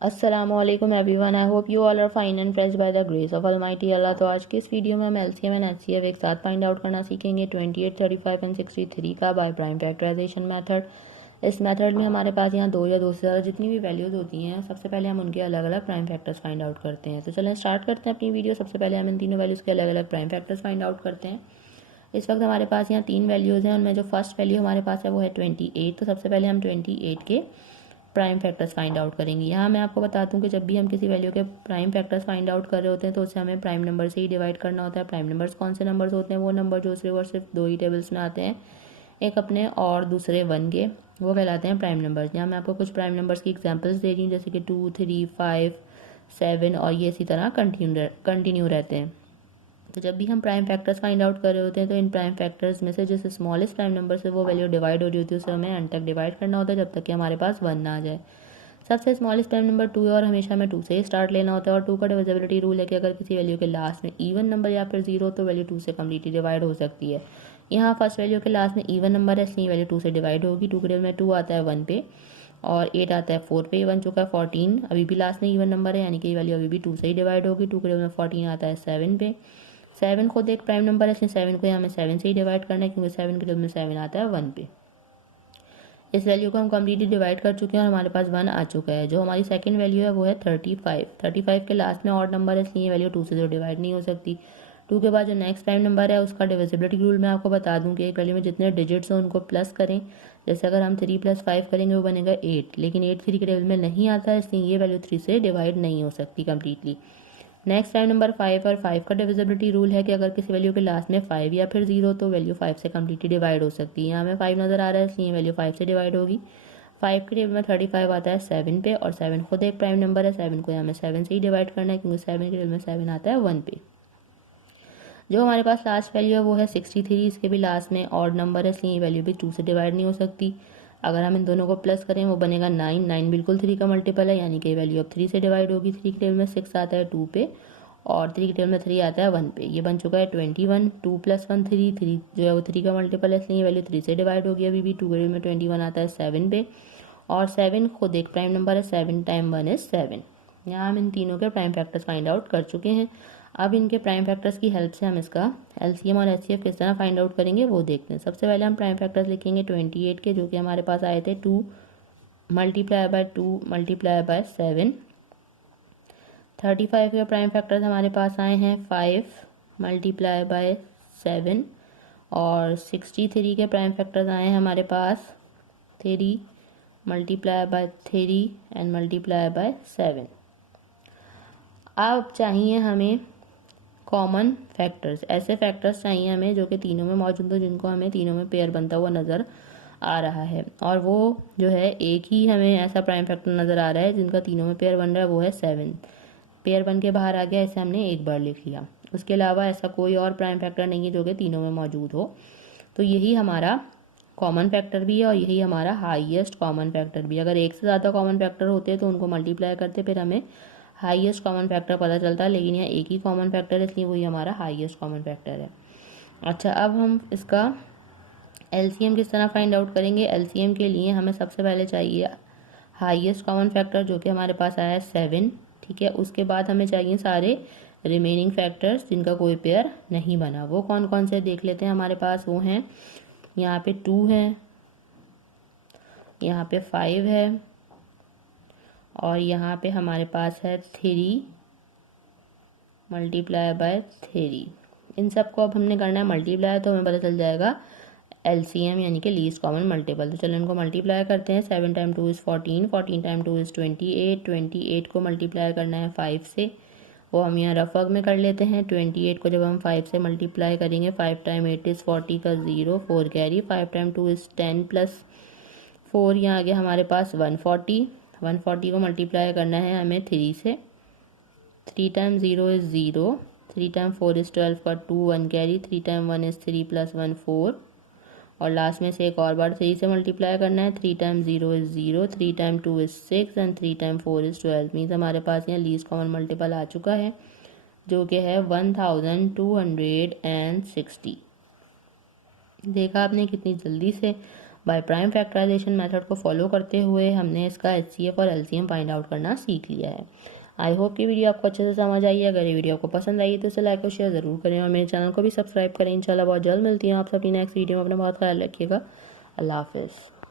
अस्सलामुअलैकुम everyone. I hope you all are fine and fresh by the grace of almighty Allah. तो आज के इस वीडियो में हम एलसीएम एंड एचसीएफ एक साथ फाइंड आउट करना सीखेंगे 28, 35 एंड 63 का बाय प्राइम फैक्टराइजेशन मेथड। इस मेथड में हमारे पास यहाँ दो या दो से ज़्यादा जितनी भी वैल्यूज़ होती हैं, सबसे पहले हम उनके अलग अलग प्राइम फैक्टर्स फाइंड आउट करते हैं। तो चलें स्टार्ट करते हैं अपनी वीडियो। सबसे पहले हम इन तीनों वैल्यूज़ के अलग अलग प्राइम फैक्टर्स फाइंड आउट करते हैं। इस वक्त हमारे पास यहाँ तीन वैल्यूज़ हैं, उनमें जो फर्स्ट वैल्यू हमारे पास है वो है 28। तो सबसे पहले हम 28 के प्राइम फैक्टर्स फाइंड आउट करेंगे। यहाँ मैं आपको बता दूं कि जब भी हम किसी वैल्यू के प्राइम फैक्टर्स फाइंड आउट कर रहे होते हैं तो उसे हमें प्राइम नंबर से ही डिवाइड करना होता है। प्राइम नंबर्स कौन से नंबर्स होते हैं? वो नंबर जो सिर्फ और सिर्फ दो ही टेबल्स में आते हैं, एक अपने और दूसरे वन के, वो कहलाते हैं प्राइम नंबर्स। यहाँ मैं आपको कुछ प्राइम नंबर्स की एग्जाम्पल्स दे रही हूँ, जैसे कि 2, 3, 5, 7 और ये इसी तरह कंटिन्यू रहते हैं। तो जब भी हम प्राइम फैक्टर्स फाइंड आउट कर रहे होते हैं तो इन प्राइम फैक्टर्स में से जिस स्मॉलेस्ट प्राइम नंबर से वो वैल्यू डिवाइड हो रही होती है उसे हमें एंड तक डिवाइड करना होता है, जब तक कि हमारे पास 1 ना आ जाए। सबसे स्मॉलेस्ट प्राइम नंबर 2 है और हमेशा हमें 2 से ही स्टार्ट लेना होता है। और 2 का डिविजिबिलिटी रूल है कि अगर किसी वैल्यू के लास्ट में इवन नंबर या फिर 0 तो वैल्यू 2 से कम्प्लीटली डिवाइड हो सकती है। यहाँ फर्स्ट वैल्यू के लास्ट में इवन नंबर है, इसलिए वैल्यू 2 से डिवाइड होगी। 2 के टेबल में 2 आता है 1 पे और 8 आता है 4 पे। 1 चुका है 14, अभी भी लास्ट में इवन नंबर है, यानी कि वैल्यू अभी भी 2 से ही डिवाइड होगी। 2 के टेबल में 14 आता है 7 पे। 7 खुद एक प्राइम नंबर है, इसलिए 7 को यहाँ हमें 7 से ही डिवाइड करना है, क्योंकि 7 के टेबल में 7 आता है 1 पे। इस वैल्यू को हम कम्प्लीटली डिवाइड कर चुके हैं और हमारे पास 1 आ चुका है। जो हमारी सेकंड वैल्यू है वो है 35। 35 के लास्ट में ऑड नंबर है, इसलिए ये वैल्यू 2 से तो डिवाइड नहीं हो सकती। 2 के बाद जो नेक्स्ट प्राइम नंबर है उसका डिविजिबिलिटी रूल मैं आपको बता दूं कि एक वैल्यू में जितने डिजिट्स हैं उनको प्लस करें। जैसे अगर हम 3 + 5 करेंगे वो बनेगा 8, लेकिन 8 3 के टेबल में नहीं आता है, इसलिए ये वैल्यू 3 से डिवाइड नहीं हो सकती कम्प्लीटली। नेक्स्ट प्राइम नंबर 5 और 5 का डिविजिबिलिटी रूल है कि अगर किसी वैल्यू के लास्ट में 5 या फिर 0 तो वैल्यू 5 से कम्प्लीटली डिवाइड हो सकती है। यहाँ हमें 5 नज़र आ रहा है, इसलिए वैल्यू 5 से डिवाइड होगी। 5 के टेबल में 35 आता है 7 पे और 7 खुद एक प्राइम नंबर है, 7 को यहाँ हमें 7 से ही डिवाइड करना है, क्योंकि 7 के टेबल में 7 आता है 1 पे। जो हमारे पास लास्ट वैल्यू है वो है 63। इसके भी लास्ट में ऑड नंबर है, इसलिए ये वैल्यू भी 2 से डिवाइड नहीं हो सकती। अगर हम इन दोनों को प्लस करें वो बनेगा 9। 9 बिल्कुल 3 का मल्टीपल है, यानी कि वैल्यू अब 3 से डिवाइड होगी। 3 के टेबल में 6 आता है 2 पे और 3 के टेबल में 3 आता है 1 पे। ये बन चुका है 21। 2 + 1 3, 3 जो है वो 3 का मल्टीपल है, इसलिए वैल्यू 3 से डिवाइड होगी अभी भी। 2 के टेबल में 21 आता है 7 पे और 7 खुद एक प्राइम नंबर है, 7 टाइम 1 इज 7। यहाँ हम इन तीनों के प्राइम फैक्टर्स फाइंड आउट कर चुके हैं। अब इनके प्राइम फैक्टर्स की हेल्प से हम इसका एलसीएम और एचसीएफ किस तरह फाइंड आउट करेंगे वो देखते हैं। सबसे पहले हम प्राइम फैक्टर्स लिखेंगे 28 के, जो कि हमारे पास आए थे 2 × 2 × 7। 35 के प्राइम फैक्टर्स हमारे पास आए हैं 5 × 7 और 63 के प्राइम फैक्टर्स आए हैं हमारे पास 3 × 3 एंड × 7। अब चाहिए हमें कॉमन फैक्टर्स। ऐसे फैक्टर्स चाहिए हमें जो कि तीनों में मौजूद हो, जिनको हमें तीनों में पेयर बनता हुआ नज़र आ रहा है। और वो जो है एक ही हमें ऐसा प्राइम फैक्टर नज़र आ रहा है जिनका तीनों में पेयर बन रहा है, वो है 7। पेयर बन के बाहर आ गया, इसे हमने एक बार लिख लिया। उसके अलावा ऐसा कोई और प्राइम फैक्टर नहीं है जो कि तीनों में मौजूद हो। तो यही हमारा कॉमन फैक्टर भी है और यही हमारा हाईएस्ट कॉमन फैक्टर भी। अगर एक से ज़्यादा कॉमन फैक्टर होते तो उनको मल्टीप्लाई करते, फिर हमें हाईएस्ट कॉमन फैक्टर पता चलता है, लेकिन यहाँ एक ही कॉमन फैक्टर है, इसलिए वही हमारा हाईएस्ट कॉमन फैक्टर है। अच्छा, अब हम इसका एलसीएम किस तरह फाइंड आउट करेंगे। एलसीएम के लिए हमें सबसे पहले चाहिए हाईएस्ट कॉमन फैक्टर, जो कि हमारे पास आया है 7। ठीक है, उसके बाद हमें चाहिए सारे रिमेनिंग फैक्टर्स जिनका कोई पेयर नहीं बना। वो कौन कौन से देख लेते हैं। हमारे पास वो हैं, यहाँ पे 2 है, यहाँ पे 5 है और यहाँ पे हमारे पास है 3 × 3। इन सब को अब हमने करना है मल्टीप्लाई, तो हमें पता चल जाएगा एलसीएम यानी कि लीस्ट कॉमन मल्टीपल। तो चलो इनको मल्टीप्लाई करते हैं। 7 × 2 = 14, 14 × 2 = 28, 28 को मल्टीप्लाई करना है 5 से, वो हम यहाँ रफ वर्क में कर लेते हैं। 28 को जब हम 5 से मल्टीप्लाई करेंगे, 5 × 8 = 40 का 0, 4 कैरी। 5 × 2 = 10 + 4, यहाँ आ गया हमारे पास 140। 140 को मल्टीप्लाई करना है हमें 3 से। 3 × 0 = 0, 3 × 4 = 12 का 2, 1 कैरी। 3 × 1 = 3 + 1 4 और लास्ट में से एक और बार 3 से मल्टीप्लाई करना है। 3 × 0 = 0, 3 × 2 = 6 एंड 3 × 4 = 12। मीन्स हमारे पास यहाँ लीस्ट कॉमन मल्टीपल आ चुका है, जो कि है 1260। देखा आपने कितनी जल्दी से बाय प्राइम फैक्टराइजेशन मेथड को फॉलो करते हुए हमने इसका HCF और LCM फाइंड आउट करना सीख लिया है। आई होप कि वीडियो आपको अच्छे से समझ आई है। अगर ये वीडियो आपको पसंद आई तो इसे लाइक और शेयर ज़रूर करें और मेरे चैनल को भी सब्सक्राइब करें। इंशाल्लाह बहुत जल्द मिलती हैं आप सभी नेक्स्ट वीडियो में। अपना बहुत ख्याल रखिएगा। अल्लाह हाफिज़।